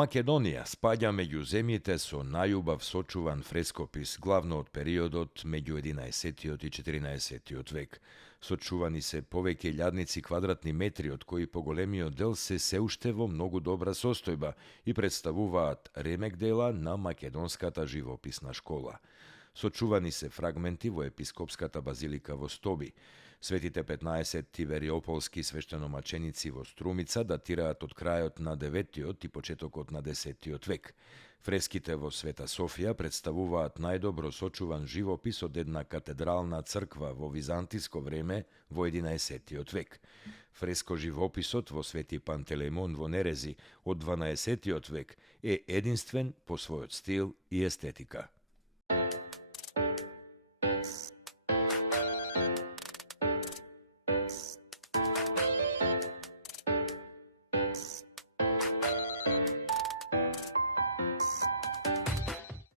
Македонија спаѓа меѓу земјите со најубав сочуван фрескопис, главно од периодот меѓу 11 и 14 век. Сочувани се повеќе илјадници квадратни метри, од кои поголемиот дел се уште во многу добра состојба и представуваат ремек дела на македонската живописна школа. Сочувани се фрагменти во епископската базилика во Стоби. Светите 15 тивериополски свештеномаченици во Струмица датираат од крајот на 9 и почетокот на 10 век. Фреските во Света Софија представуваат најдобро сочуван живопис од една катедрална црква во византиско време во 11 век. Фреско живописот во Свети Пантелеймон во Нерези од 12 век е единствен по својот стил и естетика.